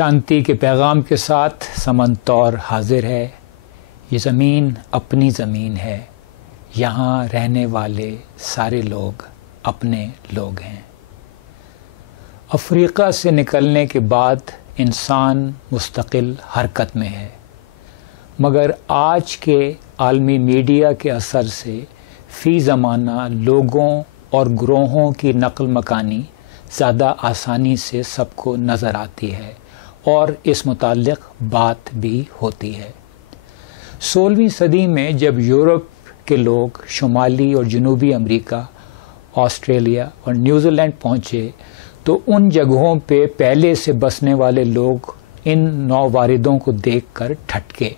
شانتی کے پیغام کے ساتھ سمن طور حاضر ہے۔ یہ زمین اپنی زمین ہے، یہاں رہنے والے سارے لوگ اپنے لوگ ہیں۔ افریقہ سے نکلنے کے بعد انسان مستقل حرکت میں ہے، مگر آج کے عالمی میڈیا کے اثر سے فی زمانہ لوگوں اور گروہوں کی نقل مکانی زیادہ آسانی سے سب کو نظر آتی ہے اور اس متعلق بات بھی ہوتی ہے۔ 16ویں صدی میں جب یورپ کے لوگ شمالی اور جنوبی امریکہ، آسٹریلیا اور نیوزی لینڈ پہنچے تو ان جگہوں پہ پہلے سے بسنے والے لوگ ان نوواردوں کو دیکھ کر ٹھٹکے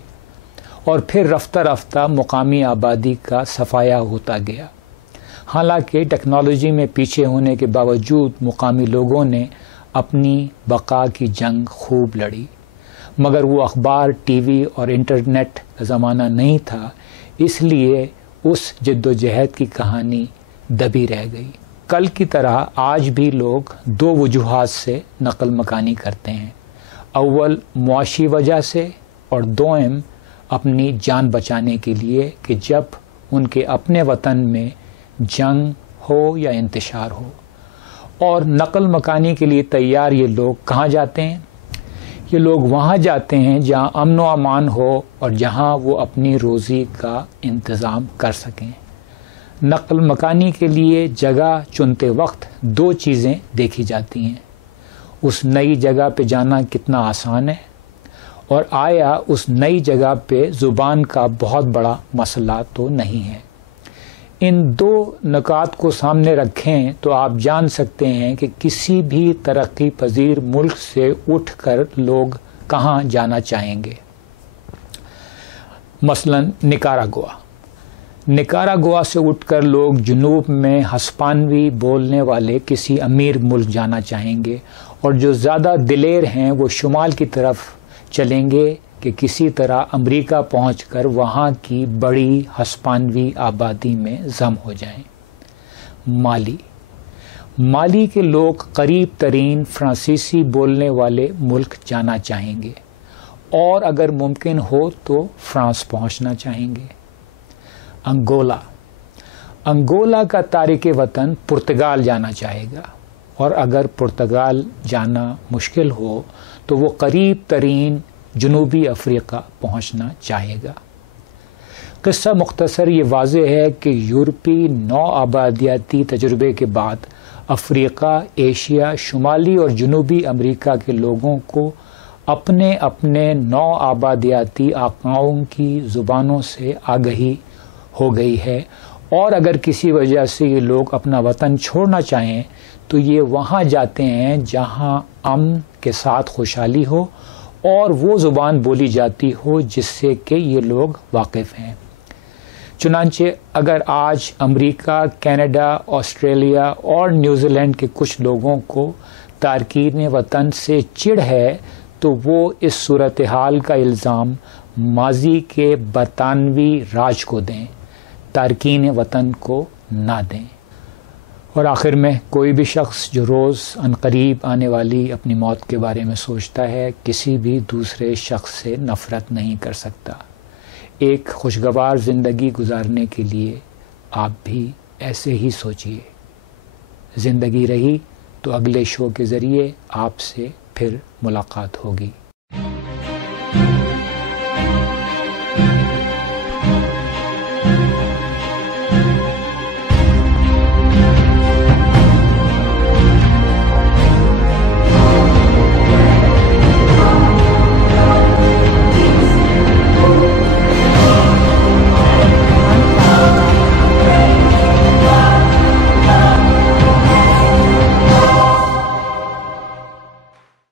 اور پھر رفتہ رفتہ مقامی آبادی کا صفایا ہوتا گیا۔ حالانکہ ٹیکنالوجی میں پیچھے ہونے کے باوجود مقامی لوگوں نے اپنی بقا کی جنگ خوب لڑی، مگر وہ اخبار، ٹی وی اور انٹرنیٹ کا زمانہ نہیں تھا، اس لیے اس جد و جہد کی کہانی دبی رہ گئی۔ کل کی طرح آج بھی لوگ دو وجوہات سے نقل مکانی کرتے ہیں، اول معاشی وجہ سے اور دوم اپنی جان بچانے کے لیے کہ جب ان کے اپنے وطن میں جنگ ہو یا انتشار ہو۔ اور نقل مکانی کے لیے تیار یہ لوگ کہاں جاتے ہیں؟ یہ لوگ وہاں جاتے ہیں جہاں امن و امان ہو اور جہاں وہ اپنی روزی کا انتظام کر سکیں۔ نقل مکانی کے لیے جگہ چنتے وقت دو چیزیں دیکھی جاتی ہیں: اس نئی جگہ پہ جانا کتنا آسان ہے اور آیا اس نئی جگہ پہ زبان کا بہت بڑا مسئلہ تو نہیں ہے۔ ان دو نکات کو سامنے رکھیں تو آپ جان سکتے ہیں کہ کسی بھی ترقی پذیر ملک سے اٹھ کر لوگ کہاں جانا چاہیں گے۔ مثلا نکاراگوا سے اٹھ کر لوگ جنوب میں ہسپانوی بولنے والے کسی امیر ملک جانا چاہیں گے، اور جو زیادہ دلیر ہیں وہ شمال کی طرف چلیں گے کہ کسی طرح امریکہ پہنچ کر وہاں کی بڑی ہسپانوی آبادی میں ضم ہو جائیں۔ مالی کے لوگ قریب ترین فرانسیسی بولنے والے ملک جانا چاہیں گے اور اگر ممکن ہو تو فرانس پہنچنا چاہیں گے۔ انگولا کا تارک وطن پرتگال جانا چاہے گا، اور اگر پرتگال جانا مشکل ہو تو وہ قریب ترین جنوبی افریقہ پہنچنا چاہے گا۔ قصہ مختصر یہ واضح ہے کہ یورپی نو آبادیاتی تجربے کے بعد افریقہ، ایشیا، شمالی اور جنوبی امریکہ کے لوگوں کو اپنے اپنے نو آبادیاتی آقاؤں کی زبانوں سے آگہی ہو گئی ہے، اور اگر کسی وجہ سے یہ لوگ اپنا وطن چھوڑنا چاہیں تو یہ وہاں جاتے ہیں جہاں امن کے ساتھ خوشحالی ہو اور وہ زبان بولی جاتی ہو جس سے کہ یہ لوگ واقف ہیں۔ چنانچہ اگر آج امریکہ، کینیڈا، آسٹریلیا اور نیوزی لینڈ کے کچھ لوگوں کو تارکین وطن سے چڑ ہے تو وہ اس صورتحال کا الزام ماضی کے برطانوی راج کو دیں، تارکین وطن کو نہ دیں۔ اور آخر میں کوئی بھی شخص جو روز عنقریب آنے والی اپنی موت کے بارے میں سوچتا ہے کسی بھی دوسرے شخص سے نفرت نہیں کر سکتا۔ ایک خوشگوار زندگی گزارنے کے لیے آپ بھی ایسے ہی سوچئے۔ زندگی رہی تو اگلے شو کے ذریعے آپ سے پھر ملاقات ہوگی۔